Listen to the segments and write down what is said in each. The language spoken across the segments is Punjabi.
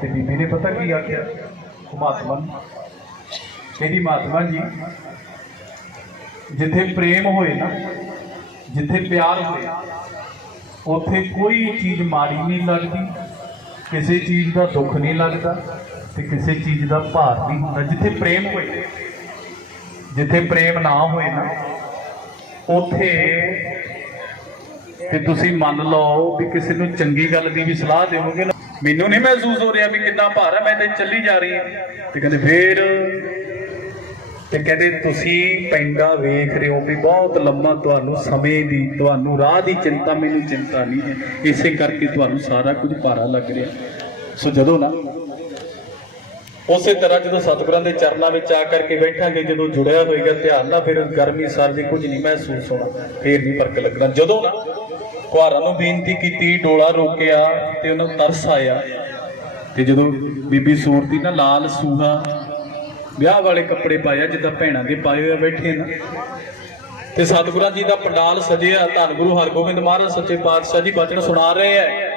ਤੇ ਬੀਬੀ ਨੇ ਪਤਾ ਕੀ ਆਖਿਆ? ਉਹ ਮਹਾਤਮਾ ਨੂੰ। ਕਹਿੰਦੀ, ਮਹਾਤਮਾ ਜੀ, ਜਿੱਥੇ ਪ੍ਰੇਮ ਹੋਏ ਨਾ, ਜਿੱਥੇ ਪਿਆਰ ਹੋਏ, ਉੱਥੇ ਕੋਈ ਚੀਜ਼ ਮਾੜੀ ਨਹੀਂ ਲੱਗਦੀ, ਕਿਸੇ ਚੀਜ਼ ਦਾ ਦੁੱਖ ਨਹੀਂ ਲੱਗਦਾ ਤੇ ਕਿਸੇ ਚੀਜ਼ ਦਾ ਭਾਰ ਨਹੀਂ ਹੁੰਦਾ। ਜਿੱਥੇ ਪ੍ਰੇਮ ਹੋਏ, ਜਿੱਥੇ ਪ੍ਰੇਮ ਨਾ ਹੋਏ ਨਾ, ਉੱਥੇ ਤੇ ਤੁਸੀਂ ਮੰਨ ਲਓ ਵੀ ਕਿਸੇ ਨੂੰ ਚੰਗੀ ਗੱਲ ਦੀ ਵੀ ਸਲਾਹ ਦੇਵੋਗੇ ਨਾ ਮੈਨੂੰ ਨਹੀਂ ਮਹਿਸੂਸ ਹੋ ਰਿਹਾ ਵੀ ਕਿੰਨਾ ਭਾਰ ਹੈ ਮੈਂ ਤੇ ਚੱਲੀ ਜਾ ਰਹੀ ਹਾਂ। ਤੇ ਕਹਿੰਦੇ, ਫੇਰ? ਤੇ ਕਹਿੰਦੇ, ਤੁਸੀਂ ਪੈਂਡਾ ਵੇਖ ਰਹੇ ਹੋ ਵੀ ਬਹੁਤ ਲੰਮਾ ਤੁਹਾਨੂੰ ਸਮੇਂ ਦੀ, ਤੁਹਾਨੂੰ ਰਾਹ ਦੀ ਚਿੰਤਾ, ਮੈਨੂੰ ਚਿੰਤਾ ਨਹੀਂ ਹੈ। ਇਸੇ ਕਰਕੇ ਤੁਹਾਨੂੰ ਸਾਰਾ ਕੁਝ ਭਾਰਾ ਲੱਗ ਰਿਹਾ। ਸੋ ਜਦੋਂ ਨਾ, ਉਸੇ ਤਰ੍ਹਾਂ ਜਦੋਂ ਸਤਿਗੁਰਾਂ ਦੇ ਚਰਨਾਂ ਵਿੱਚ ਆ ਕਰਕੇ ਬੈਠਾਂਗੇ, ਜਦੋਂ ਜੁੜਿਆ ਹੋਏਗਾ ਧਿਆਨ ਨਾਲ, ਫਿਰ ਗਰਮੀ ਸਰਦੀ ਕੁਝ ਨਹੀਂ ਮਹਿਸੂਸ ਹੋਣਾ, ਫੇਰ ਨਹੀਂ ਫ਼ਰਕ ਲੱਗਣਾ। ਜਦੋਂ ਨਾ ਕੁਹਾਰਾਂ ਨੂੰ ਬੇਨਤੀ ਕੀਤੀ, ਡੋਲਾ ਰੋਕਿਆ ਤੇ ਉਹਨੂੰ ਤਰਸ ਆਇਆ। ਤੇ ਜਦੋਂ ਬੀਬੀ ਸੂਰਤੀ ਨਾ ਲਾਲ ਸੂਹਾ ਵਿਆਹ ਵਾਲੇ ਕੱਪੜੇ ਪਾਇਆ, ਜਿੱਦਾਂ ਭੈਣਾਂ ਦੇ ਪਾਏ ਹੋਏ ਬੈਠੇ ਨਾ। ਤੇ ਸਤਿਗੁਰਾਂ ਜੀ ਦਾ ਪੰਡਾਲ ਸਜਿਆ ਧੰਨ ਗੁਰੂ ਹਰਗੋਬਿੰਦ ਮਹਾਰਾਜ, ਸੱਚੇ ਪਾਤਸ਼ਾਹ ਜੀ ਬਚਨ ਸੁਣਾ ਰਹੇ ਐ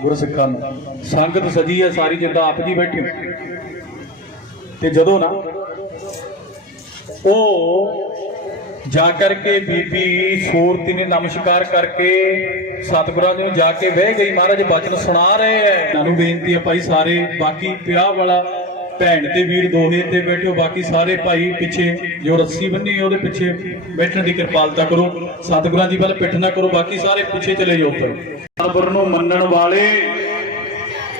ਗੁਰਸਿੱਖਾਂ ਨੂੰ, ਸੰਗਤ ਸਜੀ ਹੈ ਸਾਰੀ, ਜਿੱਦਾਂ ਆਪ ਜੀ ਬੈਠੇ ਤੇ ਜਦੋਂ ਨਾ ਉਹ ਜਾ ਕਰਕੇ ਬੀਬੀ ਸੂਰਤੀ ਨੇ ਨਮਸਕਾਰ ਕਰਕੇ ਸਤਿਗੁਰਾਂ ਦੇ ਨੂੰ ਜਾ ਕੇ ਬਹਿ ਗਈ। ਮਹਾਰਾਜ ਬਚਨ ਸੁਣਾ ਰਹੇ ਐ ਇਹਨਾਂ ਨੂੰ ਬੇਨਤੀ ਹੈ ਭਾਈ ਸਾਰੇ ਬਾਕੀ ਵਿਆਹ ਵਾਲਾ ਭੈਣ ਤੇ ਵੀਰ ਦੋਹੇ ਤੇ ਬੈਠੋ ਬਾਕੀ ਸਾਰੇ ਭਾਈ ਪਿੱਛੇ ਜੋ ਰੱਸੀ ਬੰਨੀ ਉਹਦੇ ਪਿੱਛੇ ਬੈਠਣ ਦੀ ਕਿਰਪਾਲਤਾ ਕਰੋ। ਸਤਿਗੁਰਾਂ ਦੀ ਵੱਲ ਪਿੱਠ ਨਾ ਕਰੋ ਬਾਕੀ ਸਾਰੇ ਪਿੱਛੇ ਚਲੇ ਜਾਓ ਫਿਰ ਸਰਬਰ ਨੂੰ ਮੰਨਣ ਵਾਲੇ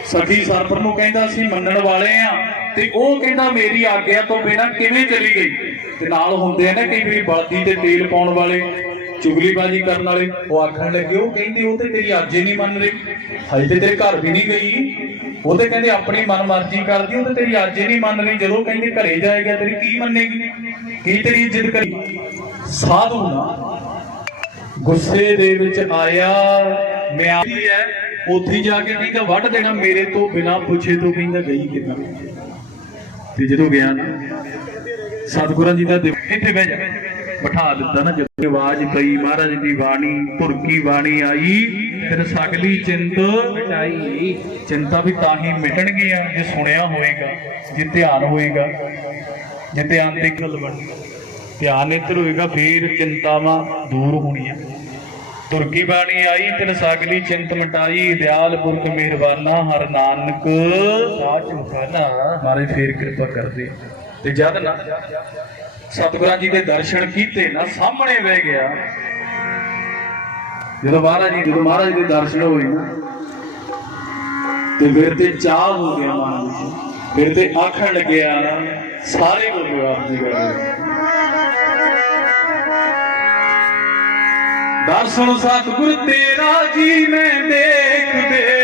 ਸਖੀ ਸਰਪਰ ਨੂੰ ਕਹਿੰਦਾ ਸੀ ਮੰਨਣ ਵਾਲੇ ਆ। ਤੇ ਉਹ ਕਹਿੰਦਾ ਮੇਰੀ ਆਗਿਆ ਤੋਂ ਬਿਨਾ ਕਿਵੇਂ ਚਲੀ ਗਈ? ਤੇ ਨਾਲ ਹੁੰਦੇ ਆ ਨਾ ਕਈ ਵਾਰੀ ਬਲਦੀ ਤੇ ਤੇਲ ਪਾਉਣ ਵਾਲੇ, ਚੁਗਲੀਬਾਜ਼ੀ ਕਰਨ ਵਾਲੇ, ਉਹ ਆਖਣ ਲੱਗੇ, ਉਹ ਕਹਿੰਦੀ, ਉਹ ਤੇ ਤੇਰੀ ਅੱਜ ਨਹੀਂ ਮੰਨ ਰਹੀ। ਹਜੇ ਤੇ ਤੇਰੇ ਘਰ ਵੀ ਨਹੀਂ ਗਈ। ਉਹ ਤੇ ਕਹਿੰਦੇ, ਆਪਣੀ ਮਨਮਰਜ਼ੀ ਕਰਦੀ, ਉਹ ਤੇ ਤੇਰੀ ਅੱਜ ਨਹੀਂ ਮੰਨ ਰਹੀ। ਜਦੋਂ ਕਹਿੰਦੇ, ਘਰੇ ਜਾਏਗਾ, ਤੇਰੀ ਕੀ ਮੰਨੇਗੀ? ਕੀ ਤੇਰੀ ਇੱਜ਼ਤ ਕਰੀ? ਸਾਧੂ ਨਾ ਗੁੱਸੇ ਦੇ ਵਿੱਚ ਆਇਆ, ਮੈਂ ਹੈ। ਉੱਥੇ ਜਾ ਕੇ ਕਹਿੰਦਾ, ਵੱਢ ਦੇਣਾ ਮੇਰੇ ਤੋਂ ਬਿਨਾ, ਪੁੱਛੇ ਤੋਂ ਕਹਿੰਦਾ, ਗਈ ਕਿੱਦਾਂ? ਤੇ ਜਦੋਂ ਗਿਆ ਨਾ ਸਤਿਗੁਰਾਂ ਜੀ ਦਾ ਇੱਥੇ ਬਹਿ ਜਾ। ਬਿਠਾ ਦਿੱਤਾ ਨਾ ਜਦੋਂ। ਆਵਾਜ਼ ਪਈ ਮਹਾਰਾਜ ਦੀ ਬਾਣੀ ਧੁਰਕੀ ਬਾਣੀ ਆਈ ਫਿਰ ਸਗਲੀ ਚਿੰਤ ਮਿਟਾਈ। ਚਿੰਤਾ ਵੀ ਤਾਂ ਹੀ ਮਿਟਣਗੀਆਂ ਜੇ ਸੁਣਿਆ ਹੋਏਗਾ ਜੇ ਧਿਆਨ ਹੋਏਗਾ ਜੇ ਧਿਆਨ ਤੇ ਗੱਲ ਬਣ ਧਿਆਨ ਇੱਧਰ ਹੋਏਗਾ ਫਿਰ ਚਿੰਤਾਵਾਂ ਦੂਰ ਹੋਣੀਆਂ। ਤੁਰਕੀ ਬਾਣੀ ਆਈ, ਤਿਨ ਸਾਗਲੀ ਚਿੰਤ ਮਟਾਈ, ਦਿਆਲ ਪੁਰਖ ਮਿਹਰਬਾਨਾ, ਹਰ ਨਾਨਕ ਸਾਚ ਮੁਖਾਨਾ ਮਾਰੇ ਫੇਰ ਕਿਰਪਾ ਕਰਦੇ। ਤੇ ਜਦ ਨਾ ਸਤਿਗੁਰਾਂ ਜੀ ਦੇ ਦਰਸ਼ਨ ਕੀਤੇ ਨਾ, ਸਾਹਮਣੇ ਬਹਿ ਗਿਆ। ਜਦੋਂ ਮਹਾਰਾਜ ਜੀ, ਜਦੋਂ ਮਹਾਰਾਜ ਦੇ ਦਰਸ਼ਨ ਹੋਏ ਨਾ, ਤੇ ਫਿਰ ਤੇ ਚਾਹ ਹੋ ਗਿਆ ਮਨ ਵਿੱਚ। ਫਿਰ ਤੇ ਆਖਣ ਲੱਗਿਆ, ਸਾਰੇ ਗੁਰੂ ਆਪ ਜੀ ਕਰਦੇ ਦਰਸ਼ਨ ਸਤਿਗੁਰ ਤੇਰਾ ਜੀ ਮੈਂ ਦੇਖਦੇ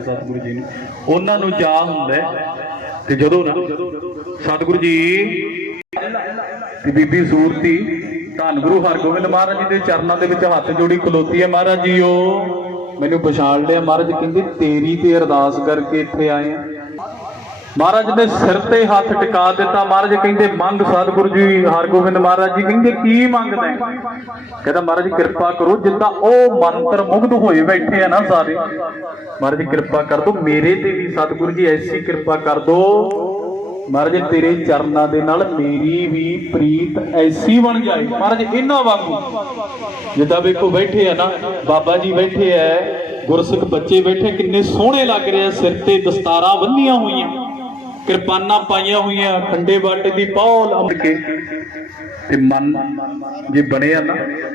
ਪਿਆਰ ਕਰਦੇ ਜੀ ਨੂੰ। ਉਹਨਾਂ ਨੂੰ ਚਾਹ ਹੁੰਦਾ ਤੇ ਜਦੋਂ ਨਾ ਸਤਿਗੁਰ ਜੀ ਤੇ ਬੀਬੀ ਸੂਰਤੀ ਧੰਨ ਗੁਰੂ ਹਰਗੋਬਿੰਦ ਮਹਾਰਾਜ ਜੀ ਦੇ ਚਰਨਾਂ ਦੇ ਵਿੱਚ ਹੱਥ ਜੋੜੀ ਖਲੋਤੀ ਹੈ ਮਹਾਰਾਜ ਜੀ ਉਹ ਮੈਨੂੰ ਪਛਾਣ ਲਿਆ ਮਹਾਰਾਜ, ਕਹਿੰਦੇ ਤੇਰੀ ਤੇ ਅਰਦਾਸ ਕਰਕੇ ਇੱਥੇ ਆਏ ਆ ਮਹਾਰਾਜ ਨੇ ਸਿਰ ਤੇ ਹੱਥ ਟਿਕਾ ਦਿੱਤਾ। ਮਹਾਰਾਜ ਕਹਿੰਦੇ, ਮੰਗ ਸਤਿਗੁਰੂ ਜੀ, ਹਰਗੋਬਿੰਦ ਮਹਾਰਾਜ ਜੀ, ਕਹਿੰਦੇ, ਕੀ ਮੰਗਦਾ ਹੈ? ਕਹਿੰਦਾ, ਮਹਾਰਾਜ ਕਿਰਪਾ ਕਰੋ, ਜਿੱਦਾਂ ਉਹ ਮੰਤਰ ਮੁਗਧ ਹੋਏ ਬੈਠੇ ਆ ਨਾ ਸਾਰੇ। ਮਹਾਰਾਜ ਕਿਰਪਾ ਕਰ ਦੋ, ਮੇਰੇ ਤੇ ਵੀ ਸਤਿਗੁਰੂ ਜੀ, ਐਸੀ ਕਿਰਪਾ ਕਰ ਦੋ। ਮਹਾਰਾਜ ਤੇਰੇ ਚਰਨਾਂ ਦੇ ਨਾਲ ਮੇਰੀ ਵੀ ਪ੍ਰੀਤ ਐਸੀ ਬਣ ਜਾਏ। ਮਹਾਰਾਜ, ਇਹਨਾਂ ਵਾਂਗੂ। ਜਿੱਦਾਂ ਵੇਖੋ, ਬੈਠੇ ਆ ਨਾ, ਬਾਬਾ ਜੀ ਬੈਠੇ ਐ ਗੁਰਸਿੱਖ ਬੱਚੇ ਬੈਠੇ, ਕਿੰਨੇ ਸੋਹਣੇ ਲੱਗ ਰਹੇ ਆ, ਸਿਰ ਤੇ ਦਸਤਾਰਾਂ ਬੰਨੀਆਂ ਹੋਈਆਂ। ਕਿਰਪਾਨਾਂ ਪਾਈਆਂ ਹੋਈਆਂ ਖੰਡੇ ਬਾਟੇ ਦੀ ਪੌਲ ਅੰਮ੍ਰਿਤ ਕੇ ਤੇ ਮਨ ਜੇ ਬਣਿਆ ਨਾ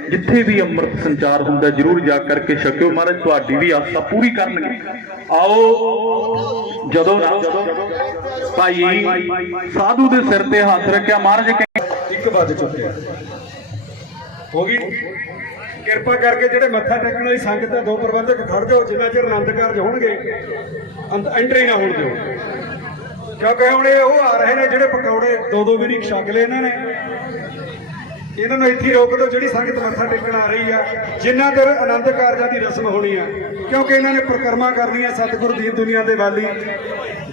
ਜਿੱਥੇ ਵੀ ਅੰਮ੍ਰਿਤ ਸੰਚਾਰ ਹੁੰਦਾ ਜਰੂਰ ਜਾ ਕਰਕੇ ਛਕਿਓ ਮਹਾਰਾਜ ਤੁਹਾਡੀ ਵੀ ਆਸਾ ਪੂਰੀ ਕਰਨਗੇ। ਆਓ ਜਦੋਂ ਨਾ ਭਾਈ ਸਾਧੂ ਦੇ ਸਿਰ ਤੇ ਹੱਥ ਰੱਖਿਆ ਮਹਾਰਾਜ ਕਹਿੰਦੇ ਇੱਕ ਵੱਜ ਚੁੱਕਿਆ। ਹੋ ਗਈ? ਕਿਰਪਾ ਕਰਕੇ ਜਿਹੜੇ ਮੱਥਾ ਟੇਕਣ ਵਾਲੀ ਸੰਗਤ ਹੈ ਦੋ ਪ੍ਰਬੰਧਕ ਖੜ ਜਾਓ ਜਿੰਨਾ ਚਿਰ ਆਨੰਦ ਕਾਰਜ ਹੋਣਗੇ ਐਂਟਰੀ ਨਾ ਹੋਣ ਦਿਓ। ਕਿਉਂਕਿ ਹੁਣ ਇਹ ਉਹ ਆ ਰਹੇ ਨੇ ਜਿਹੜੇ ਪਕੌੜੇ ਦੋ ਦੋ ਵਾਰੀ ਛਕ ਲਏ ਇਹਨਾਂ ਨੇ। ਇਹਨਾਂ ਨੂੰ ਇੱਥੇ ਰੋਕ ਦਿਓ, ਜਿਹੜੀ ਸੰਗਤ ਮੱਥਾ ਟੇਕਣ ਆ ਰਹੀ ਆ। ਜਿੰਨਾ ਚਿਰ ਆਨੰਦ ਕਾਰਜਾਂ ਦੀ ਰਸਮ ਹੋਣੀ ਆ। ਕਿਉਂਕਿ ਇਹਨਾਂ ਨੇ ਪ੍ਰਕਰਮਾ ਕਰਨੀ ਆ ਸਤਿਗੁਰੂ ਦੀਨ ਦੁਨੀਆ ਦੇ ਵਾਲੀ।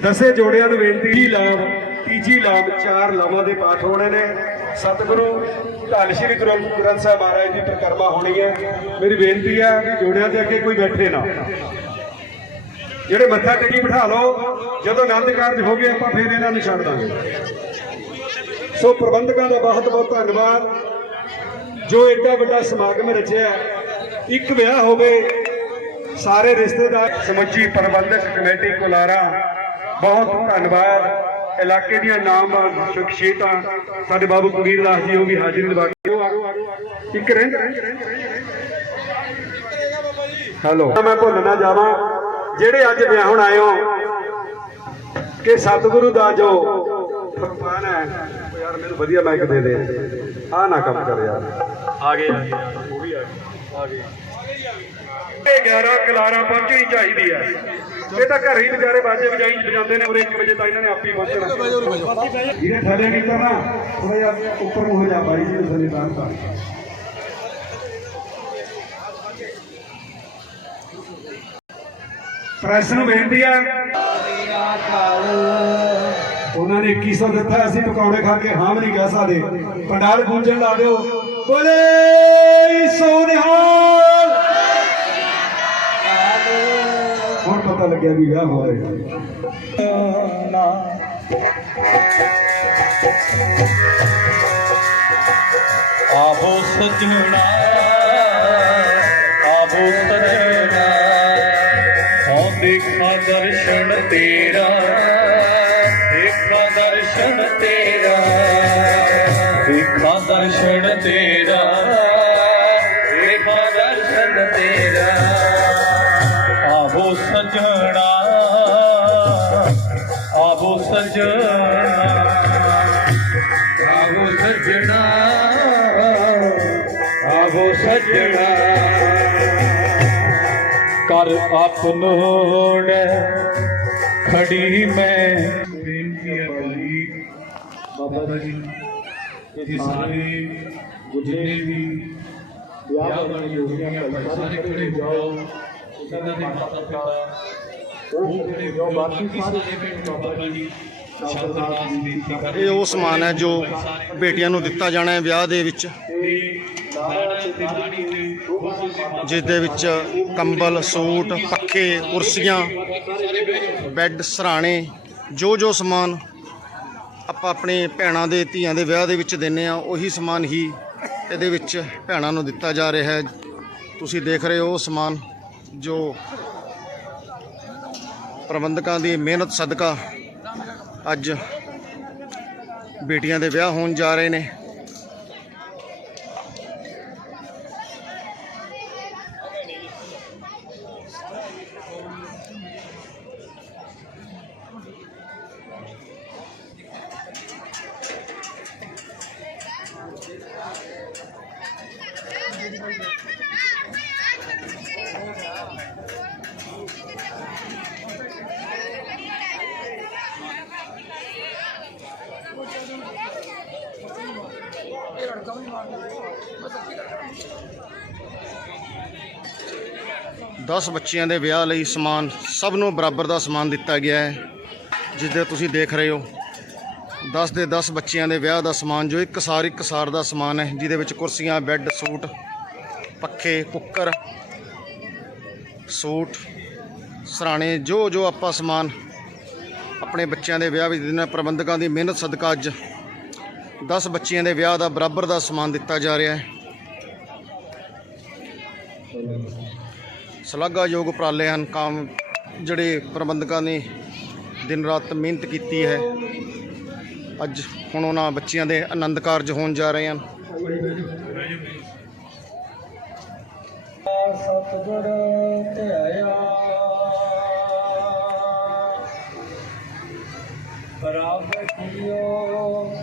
ਦਸੇ ਜੋੜਿਆਂ ਨੂੰ ਬੇਨਤੀ ਹੀ ਲਾਭ, ਤੀਜੀ ਲਾਭ, ਚਾਰ ਲਾਵਾਂ ਦੇ ਪਾਠ ਹੋਣੇ ਨੇ। ਸਤਿਗੁਰੂ, ਧੰਨ ਸ਼੍ਰੀ ਗੁਰੂ ਗ੍ਰੰਥ ਸਾਹਿਬ ਮਹਾਰਾਜ ਦੀ ਪ੍ਰਕਰਮਾ ਹੋਣੀ ਹੈ ਮੇਰੀ ਬੇਨਤੀ ਹੈ ਵੀ ਜੋੜਿਆਂ ਦੇ ਅੱਗੇ ਕੋਈ ਬੈਠੇ ਨਾ। ਜਿਹੜੇ ਮੱਥਾ ਟੇਕੀ ਬਿਠਾ ਲਓ ਜਦੋਂ ਆਨੰਦ ਕਾਰਜ ਹੋ ਗਏ ਆਪਾਂ ਫੇਰ ਇਹਨਾਂ ਨੂੰ ਛੱਡ ਦਾਂਗੇ। ਸੋ ਪ੍ਰਬੰਧਕਾਂ ਦਾ ਬਹੁਤ ਬਹੁਤ ਧੰਨਵਾਦ। ਜੋ ਏਡਾ ਵੱਡਾ ਸਮਾਗਮ ਰਚਿਆ ਇੱਕ ਵਿਆਹ ਹੋਵੇ ਸਾਰੇ ਰਿਸ਼ਤੇਦਾਰ ਸਮੁੱਚੀ ਪ੍ਰਬੰਧਕ ਕਮੇਟੀ ਕੋਲਾਰਾ ਬਹੁਤ ਧੰਨਵਾਦ। ਇਲਾਕੇ ਦੀਆਂ ਨਾਮਵਾਨ ਸ਼ਖਸੀਅਤਾਂ ਸਾਡੇ ਬਾਬੂ ਕਬੀਰ ਦਾਸ ਜੀ ਉਹ ਵੀ ਹਾਜ਼ਰੀ ਦਿਵਾ ਕੇ ਇੱਕ ਰਹਿ ਹੈਲੋ। ਮੈਂ ਭੁੱਲ ਨਾ ਜਾਵਾਂ। ਜਿਹੜੇ ਅੱਜ ਵਿਆਹਣ ਆਏ ਹੋ ਕਿ ਸਤਿਗੁਰੂ ਦਾ ਜੋ ਫਰਮਾਨ ਹੈ ਯਾਰ ਮੈਨੂੰ ਵਧੀਆ ਮਾਈਕ ਦੇ ਦੇ। ਆ ਨਾ ਕੰਮ ਕਰ ਯਾਰ। ਆ ਗਏ ਉਹ ਵੀ ਆ ਗਏ। ਆ ਗਏ। ਇਹ 11 ਕਲਾਰਾਂ ਪਹੁੰਚਣੀ ਚਾਹੀਦੀ ਹੈ। ਇਹ ਤਾਂ ਘਰ ਹੀ ਵਿਚਾਰੇ ਬਾਜੇ ਵਜਾਈ ਵਜਾਉਂਦੇ ਨੇ ਉਰੇ 1 ਵਜੇ ਤਾਂ ਇਹਨਾਂ ਨੇ ਆਪੇ ਹੀ ਪਹੁੰਚਣਾ। ਇਹਨੇ ਥੱਲੇ ਨਹੀਂ ਕਰਨਾ ਥੋੜਾ ਜਿਹਾ ਉੱਪਰ ਨੂੰ ਹੋ ਜਾ ਬਾਈ ਜੀ ਥੱਲੇ ਬਾਹਰ ਤਾਂ। ਪ੍ਰੈਸ ਨੂੰ ਬੇਨਤੀ ਹੈ ਉਹਨਾਂ ਨੇ 2100 ਦਿੱਤਾ, ਅਸੀਂ ਪਕੌੜੇ ਖਾ ਕੇ ਹਾਂ ਵੀ ਨਹੀਂ ਕਹਿ ਸਕਦੇ। ਪੰਡਾਲ ਗੂੰਜਣ ਲਾ ਦਿਓ। ਬੋਲੇ ਸੋਨਿਹਾਲ ਹੁਣ ਪਤਾ ਲੱਗਿਆ ਵੀ ਵਿਆਹ ਹੋ ਰਿਹਾ। ਆਵੋ ਸਜਣਾ ਆਵੋ ਦਰਸ਼ਨ ਤੇਰਾ, ਦੇਖਾ ਦਰਸ਼ਨ ਤੇਰਾ, ਦੇਖਾ ਦਰਸ਼ਨ ਤੇਰਾ, ਦੇਖਾ ਦਰਸ਼ਨ ਤੇਰਾ। ਆਵੋ ਸਜਣਾ ਆਵੋ ਸਜਣਾ ਆਵੋ ਸਜਣਾ ਆਵੋ ਸਜਣਾ। ਕਰ ਆਪਨੋੜ ਖੜੀ ਮੈਂ ਬੇਨਤੀ ਹੈ ਭਾਈ। ਬਾਬਾ ਜੀ ਇਹ ਸਾਰੇ ਜਿੰਨੇ ਵੀ ਵਿਆਹ ਵਾਲੀ ਭਾਈ ਸਾਰੇ ਖੜੇ ਹੋ ਜਾਓ। ਉਹਨਾਂ ਦੇ ਮਾਤਾ ਪਿਤਾ ਉਹ ਬਾਕੀ ਸਾਰੇ ਬਾਬਾ ਜੀ ਇਹ ਉਹ ਸਮਾਨ ਹੈ ਜੋ ਬੇਟੀਆਂ ਨੂੰ ਦਿੱਤਾ ਜਾਣਾ ਹੈ ਵਿਆਹ ਦੇ ਵਿੱਚ। ਜਿਸ ਦੇ ਵਿੱਚ ਕੰਬਲ, ਸੂਟ, ਪੱਖੇ, ਕੁਰਸੀਆਂ, ਬੈੱਡ, ਸਰਾਣੇ ਜੋ ਜੋ ਸਮਾਨ ਆਪਾਂ ਆਪਣੇ ਭੈਣਾਂ ਦੇ, ਧੀਆਂ ਦੇ ਵਿਆਹ ਦੇ ਵਿੱਚ ਦਿੰਨੇ ਆ, ਉਹੀ ਸਮਾਨ ਹੀ ਇਹਦੇ ਵਿੱਚ ਭੈਣਾਂ ਨੂੰ ਦਿੱਤਾ ਜਾ ਰਿਹਾ ਹੈ। ਤੁਸੀਂ ਦੇਖ ਰਹੇ ਹੋ ਉਹ ਸਮਾਨ ਜੋ ਪ੍ਰਬੰਧਕਾਂ ਦੀ ਮਿਹਨਤ, ਸਦਕਾ ਅੱਜ ਬੇਟੀਆਂ ਦੇ ਵਿਆਹ ਹੋਣ ਜਾ ਰਹੇ ਨੇ। ਦਸ ਬੱਚਿਆਂ ਦੇ ਵਿਆਹ ਲਈ ਸਮਾਨ ਸਭ ਨੂੰ ਬਰਾਬਰ ਦਾ ਸਮਾਨ ਦਿੱਤਾ ਗਿਆ ਹੈ ਜਿੱਦੇ ਤੁਸੀਂ ਦੇਖ ਰਹੇ ਹੋ। 10 ਦੇ 10 ਬੱਚਿਆਂ ਦੇ ਵਿਆਹ ਦਾ ਸਮਾਨ, ਜੋ ਇੱਕ ਸਾਰ ਇੱਕ ਸਾਰ ਦਾ ਸਮਾਨ ਹੈ, ਜਿਹਦੇ ਵਿੱਚ ਕੁਰਸੀਆਂ, ਬੈੱਡ, ਸੂਟ, ਪੱਖੇ, ਕੁੱਕਰ, ਸੂਟ, ਸਰਾਣੇ, ਜੋ ਜੋ ਆਪਾਂ ਸਮਾਨ ਆਪਣੇ ਬੱਚਿਆਂ ਦੇ ਵਿਆਹ ਵਿੱਚ ਦੇਣਾ ਪ੍ਰਬੰਧਕਾਂ ਦੀ ਮਿਹਨਤ, ਸਦਕਾ ਅੱਜ 10 ਬੱਚਿਆਂ ਦੇ ਵਿਆਹ ਦਾ ਬਰਾਬਰ ਦਾ ਸਮਾਨ ਦਿੱਤਾ ਜਾ ਰਿਹਾ ਹੈ। ਸ਼ਲਾਘਾਯੋਗ ਉਪਰਾਲੇ ਹਨ, ਕੰਮ ਜਿਹੜੇ ਪ੍ਰਬੰਧਕਾਂ ਨੇ ਦਿਨ ਰਾਤ ਮਿਹਨਤ ਕੀਤੀ ਹੈ। ਅੱਜ ਹੁਣ ਉਹਨਾਂ ਬੱਚਿਆਂ ਦੇ ਆਨੰਦ ਕਾਰਜ ਹੋਣ ਜਾ ਰਹੇ ਹਨ। ਸਤਿਗੁਰ ਧਿਆਇਆ। ਪ੍ਰਭ ਕੀਓ,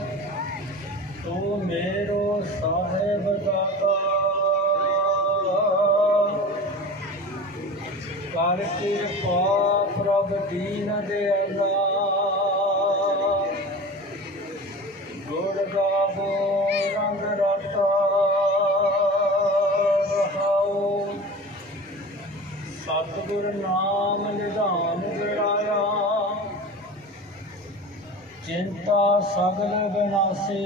ਤੂੰ ਮੇਰੋ ਸਾਹਿਬ ਦਾਤਾ ਕਰ ਕਿਰਪਾ ਪ੍ਰਭ ਦੀਨ ਦੇ ਗੁਰ ਗਾਵੋ, ਰੰਗ ਰਤਾ ਰਹਾਉ ਸਤਿਗੁਰ ਨਾਮ ਨਿਧਾਨ ਵਿਰਾਇਆ ਚਿੰਤਾ ਸਗਲ ਬਿਨਾਸੀ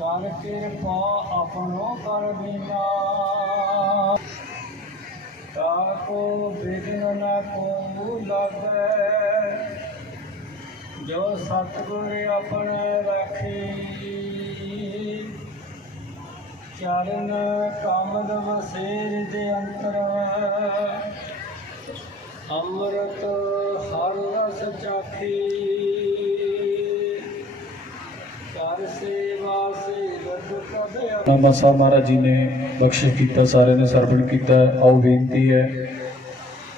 ਕਰ ਕਿਰਪਾ ਆਪਣੋ ਕਰ ਬਿਨਾ ਤਾਕੋ ਬਿਗਨ ਨਾ ਕੋ ਲਾਗੈ। ਜੋ ਸਤਿਗੁਰ ਆਪਣੇ ਰਾਖੀ, ਚਰਨ ਕਮਲ ਵਸੇਰ ਦੇ ਅੰਤਰ ਅੰਮ੍ਰਿਤ ਹਰ ਰਸ ਚਾਖੀ। ਨਾਮਾ ਸਾਹਿਬ ਮਹਾਰਾਜ ਜੀ ਨੇ ਬਖਸ਼ਿਸ਼ ਕੀਤਾ, ਸਾਰਿਆਂ ਨੇ ਸਰਵਣ ਕੀਤਾ। ਆਓ ਬੇਨਤੀ ਹੈ,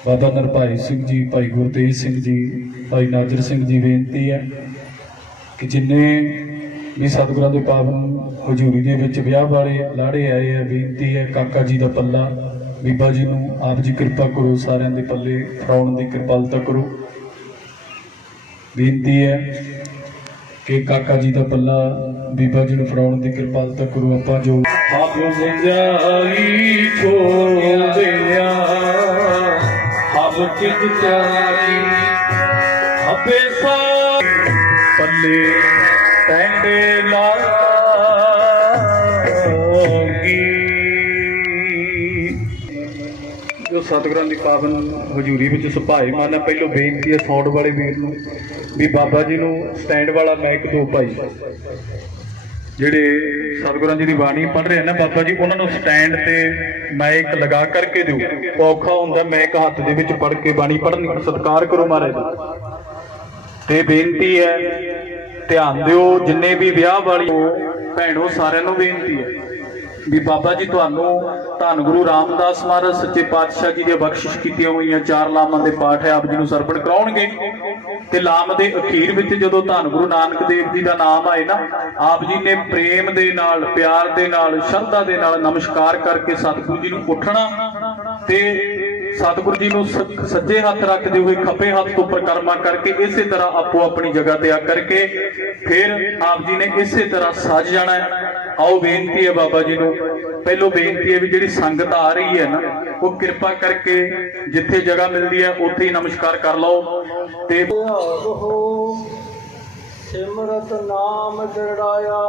ਬਾਬਾ ਨਰਭਾਈ ਸਿੰਘ ਜੀ, ਭਾਈ ਗੁਰਤੇਜ ਸਿੰਘ ਜੀ, ਭਾਈ ਨਾਜਰ ਸਿੰਘ ਜੀ, ਬੇਨਤੀ ਹੈ ਕਿ ਜਿੰਨੇ ਵੀ ਸਤਿਗੁਰਾਂ ਦੇ ਪਾਵਨ ਹਜ਼ੂਰੀ ਦੇ ਵਿੱਚ ਵਿਆਹ ਵਾਲੇ ਲਾੜੇ ਆਏ ਆ, ਬੇਨਤੀ ਹੈ ਕਾਕਾ ਜੀ ਦਾ ਪੱਲਾ, ਬੀਬਾ ਜੀ ਨੂੰ ਆਪ ਜੀ ਕਿਰਪਾ ਕਰੋ, ਸਾਰਿਆਂ ਦੇ ਪੱਲੇ ਫਰਾਉਣ ਦੀ ਕਿਰਪਾਲਤਾ ਕਰੋ। ਬੇਨਤੀ ਹੈ ਕਿ ਕਾਕਾ ਜੀ ਦਾ ਪੱਲਾ ਬੀਬਾ ਜੀ ਨੂੰ ਫੜਾਉਣ ਦੀ ਕਿਰਪਾਲਤਾ ਕਰੋ ਆਪਾਂ ਜੋ। ਆਪ ਸੰਜਾਈ ਛੋੜਿਆ ਹਬ ਕਿਤ ਚਾਈ ਹਬੇ ਸਾ ਪੱਲੇ ਟੈਂਡੇ ਲਾਗੀ ਸਤਿਗੁਰਾਂ ਦੀ ਪਾਵਨ ਹਜ਼ੂਰੀ ਵਿੱਚ ਸੁਭਾਏ ਮਾਨਾ, ਪਹਿਲੋਂ ਬੇਨਤੀ ਹੈ ਸੌਂਡ ਵਾਲੇ ਵੀਰ ਨੂੰ ਵੀ ਬਾਬਾ ਜੀ ਨੂੰ ਸਟੈਂਡ ਵਾਲਾ ਮਾਈਕ ਦੋ ਭਾਈ। ਜਿਹੜੇ ਸਤਿਗੁਰਾਂ ਜੀ ਦੀ ਬਾਣੀ ਪੜ੍ਹ ਰਹੇ ਨੇ ਬਾਬਾ ਜੀ, ਉਹਨਾਂ ਨੂੰ ਸਟੈਂਡ ਤੇ ਮਾਈਕ ਲਗਾ ਕਰਕੇ ਦਿਓ। ਔਖਾ ਹੁੰਦਾ ਮਾਈਕ ਹੱਥ ਦੇ ਵਿੱਚ ਪੜ੍ਹ ਕੇ ਬਾਣੀ ਪੜ੍ਹਨੀ। ਸਤਿਕਾਰ ਕਰੋ ਮਹਾਰਾਜ ਤੇ ਬੇਨਤੀ ਹੈ, ਧਿਆਨ ਦਿਓ, ਜਿੰਨੇ ਵੀ ਵਿਆਹ ਵਾਲੀ ਭੈਣੋ, ਸਾਰਿਆਂ ਨੂੰ ਬੇਨਤੀ ਹੈ। ਵੀ ਬਾਬਾ ਜੀ, ਤੁਹਾਨੂੰ ਧੰਨ ਗੁਰੂ ਰਾਮਦਾਸ ਮਹਾਰਾਜ ਸੱਚੇ ਪਾਤਸ਼ਾਹ ਜੀ ਦੇ ਬਖਸ਼ਿਸ਼ ਕੀਤੀਆਂ ਹੋਈਆਂ ਚਾਰ ਲਾਮਾਂ ਦੇ ਪਾਠ ਹੈ, ਆਪ ਜੀ ਨੂੰ ਸਰਪਣ ਕਰਾਉਣਗੇ। ਤੇ ਲਾਮ ਦੇ ਅਖੀਰ ਵਿੱਚ ਜਦੋਂ ਧੰਨ ਗੁਰੂ ਨਾਨਕ ਦੇਵ ਜੀ ਦਾ ਨਾਮ ਆਏ ਨਾ, ਆਪ ਜੀ ਨੇ ਪ੍ਰੇਮ ਦੇ ਨਾਲ, ਪਿਆਰ ਦੇ ਨਾਲ, ਸ਼ਰਧਾ ਦੇ ਨਾਲ ਨਮਸਕਾਰ ਕਰਕੇ ਸਤਿਗੁਰੂ ਜੀ ਨੂੰ ਉੱਠਣਾ ਤੇ ਸਤਿਗੁਰੂ ਜੀ ਨੂੰ ਸੱਜੇ ਹੱਥ ਰੱਖਦੇ ਹੋਏ ਖੱਬੇ ਹੱਥ ਤੋਂ ਪਰਿਕਰਮਾ ਕਰਕੇ ਇਸੇ ਤਰ੍ਹਾਂ ਆਪੋ ਆਪਣੀ ਜਗ੍ਹਾ ਤੇ ਆ ਕਰਕੇ ਫਿਰ ਆਪ ਜੀ ਨੇ ਇਸੇ ਤਰ੍ਹਾਂ ਸੱਜ ਜਾਣਾ ਹੈ। ਆਓ ਬੇਨਤੀ ਹੈ ਬਾਬਾ ਜੀ ਨੂੰ। ਪਹਿਲੋ ਬੇਨਤੀ ਹੈ ਵੀ ਜਿਹੜੀ ਸੰਗਤ ਆ ਰਹੀ ਹੈ ਨਾ, ਉਹ ਕਿਰਪਾ ਕਰਕੇ ਜਿੱਥੇ ਜਗ੍ਹਾ ਮਿਲਦੀ ਹੈ, ਉੱਥੇ ਹੀ ਨਮਸਕਾਰ ਕਰ ਲਓ। ਤੇ ਸਿਮਰਤ ਨਾਮ ਜੜਾਇਆ।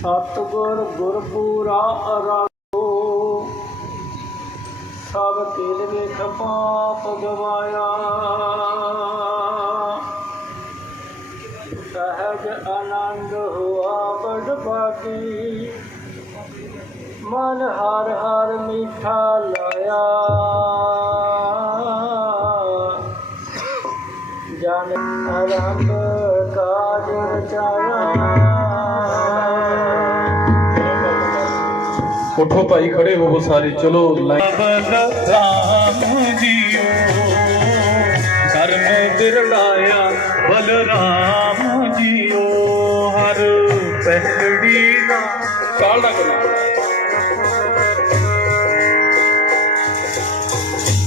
ਸਤਗੁਰ ਗੁਰਪੂਰਾ ਅਰਾਧੋ। ਸਭ ਕਿਲ ਵੇਖ ਪਾਪ ਗਵਾਇਆ। ਬੜ ਬਾਕੀ ਮਨ ਹਰ ਹਰ ਮਿੱਠਾ ਲਾਇਆ ਜਨ ਆਰੰਭ ਕਾਜ ਰਚਾਇਆ ਉਠੋ ਭਾਈ ਖੜੇ ਹੋਵੋ ਸਾਰੇ ਚਲੋ ਲਾਈਨ ਰਾਮ ਜੀਓ ਕਰਮ ਬਿਰਲਾਇਆ ਬਲਰਾਮ ਕਾਲ ਨਾ ਕਰੋ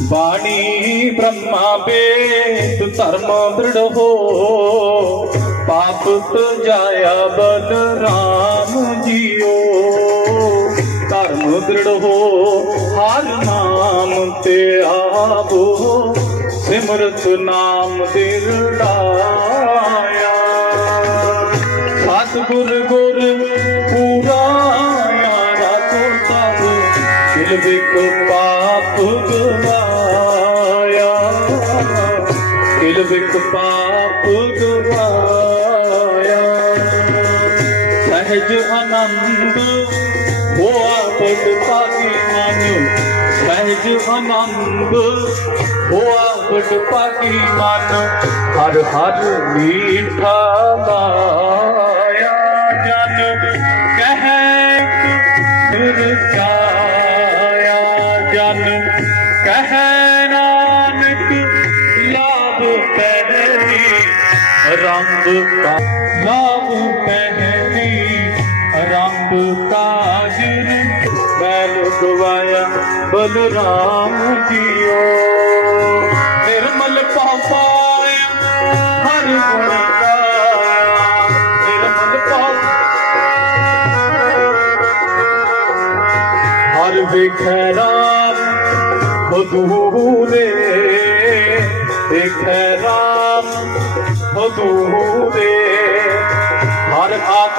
ਬਾਣੀ ਬ੍ਰਹਮਾ ਬੇਦ, ਧਰਮ ਦ੍ਰਿੜ ਹੋ। ਪਾਪ ਜਾਇਆ ਬਲਰਾਮ ਜੀਓ। ਧਰਮ ਦ੍ਰਿੜ ਹੋ, ਹਰ ਨਾਮ ਤੇ ਆਵੋ। ਸਿਮਰਤ ਨਾਮ ਦਿਰੜਾਇਆ ਸਤਿਗੁਰ ਗੁਰ ਪੂਰਾ ਯਾਰਾ ਕੋ ਸਭ ਦਿਲ ਵਿਕ ਪਾਪ ਗਵਾਇਆ। ਦਿਲ ਵਿਕ ਪਾਪ ਗਵਾਇਆ। ਸਹਿਜ ਆਨੰਦ ਹੋਆ ਪਦ ਪਾਗੀ ਮਨ ਸਹਿਜ ਆਨੰਦ ਹੋਆ ਪਦ ਪਾਗੀ ਮਨ ਹਰ ਹਰ ਮੀਠਾ ਲਾਇਆ ਰੰਗ ਕਾ ਲਾਭ ਪਹਿਲੀ ਰੰਗ ਕਾਜਰ ਬੈਲ ਗਵਾਇਆ ਬਲਰਾਮ ਜੀਓ। ਨਿਰਮਲ ਪਾਪਾਇਆ ਹਰ ਗੁਣ ਗਾਇਆ। ਨਿਰਮਲ ਪਾਪ ਹਰ ਵੇਖੈ ਰਾਮ ਹਦੂਰੇ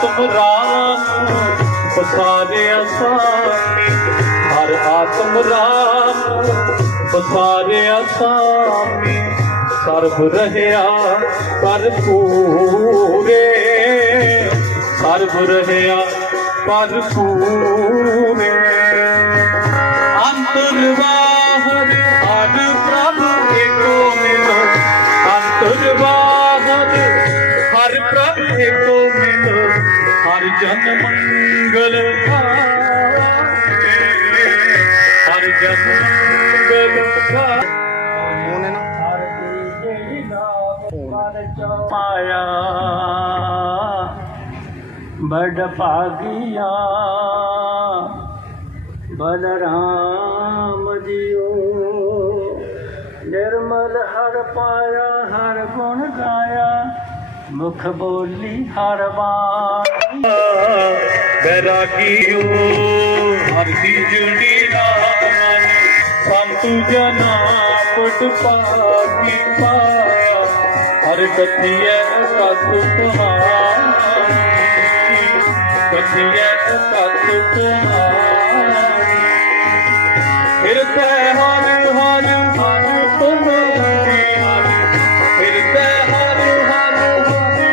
ਆਤਮ ਰਾਮ ਪਸਾਰਿਆ ਸਾਮੀ ਹਰ ਆਤਮ ਰਾਮ ਪਸਾਰਿਆ ਸਾਮੀ ਸਰਬ ਰਹਿਆ, ਪਰ ਪੂਰੇ। ਸਰਬ ਰਹਿਆ, ਪਰ ਪੂਰੇ। ਅੰਤਰਵਾਹਰ ਮੰਗਲ ਗਾਏ ਉਹਨੇ ਨਾ ਮਾਇਆ ਬੜ ਭਾਗੀਆ ਬਲਰਾਮ ਜੀਓ। ਨਿਰਮਲ ਹਰ ਪਾਇਆ, ਹਰ ਗੁਣ ਗਾਇਆ, ਮੁਖ ਬੋਲੀ ਹਰ ਬਾਣੀ ਬੈਰਾਗੀਓ, ਹਰ ਦੀ ਜੁੜੀ ਨਾਮ ਸੰਤੂ ਜਨਾ ਪਟ ਪਾਕੀ ਪਾਇਆ ਹਰ ਕਥੀਐ ਕਥ ਕਹਾਣੀ ਕਥੀਐ ਕਥ ਕਹਾਣੀ ਫਿਰਤੇ ਹਰ ਹਰ ਹਰ ਤੁਮ ਹਰ ਫਿਰਤੇ ਹਰ ਹਰ ਹਰ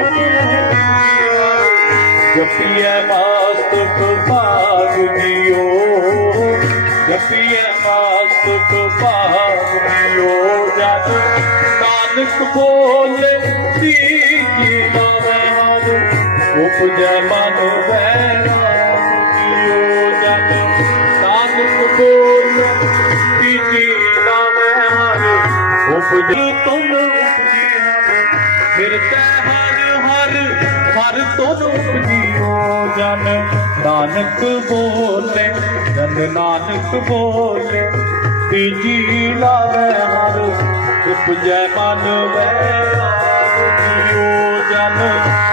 ਜਪੀਏ ਮਾਸਤਕ ਭਾਗ ਨਾਨਕ ਬੋਲੇ ਤੀਜੀ ਲਾਵੇ ਹਰ ਉਪਜੈ ਮਨ ਵੈਰਾਗ ਦਿਓ ਜਦ ਨਾਨਕ ਬੋਲੇ ਤੀਜੀ ਲਾਵੇ ਹਰ ਉਪਜੈ ਤੁਮ ਉਪਜੀ ਹਰ ਫਿਰਤੇ ਹਰ ਹਰ ਹਰ ਤੁਮ ਉਪਜੀਓ ਜਨ। ਨਾਨਕ ਬੋਲੇ, ਜਨ ਨਾਨਕ ਬੋਲੇ ਤੀਜੀ ਲਾਵੇ ਹਰ ਪੁੰਜੈ ਮਨ ਵੈ ਸਾਧੂ ਜੀਉ ਜਨ।